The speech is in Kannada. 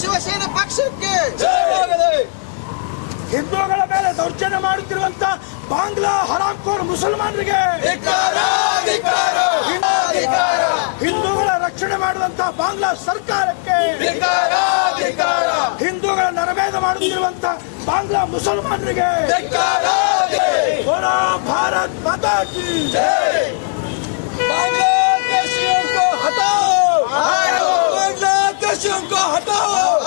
ಶಿವಸೇನೆ ಪಕ್ಷಕ್ಕೆ ಹಿಂದೂಗಳ ಮೇಲೆ ದೌರ್ಜನ್ಯ ಮಾಡುತ್ತಿರುವಂತ ಬಾಂಗ್ಲಾ ಹರಾಮ್ಖೋರ್ ಮುಸಲ್ಮಾನರಿಗೆ, ಹಿಂದೂಗಳ ರಕ್ಷಣೆ ಮಾಡುವಂತ ಬಾಂಗ್ಲಾ ಸರ್ಕಾರಕ್ಕೆ, ಹಿಂದೂಗಳ ನರಮೇಧ ಮಾಡುತ್ತಿರುವಂತ ಬಾಂಗ್ಲಾ ಮುಸಲ್ಮಾನರಿಗೆ ಭಾರತ್ ಮಾತಾ ಕಿ बांग्लादेशियों को हटाओ, बांग्लादेशियों को हटाओ।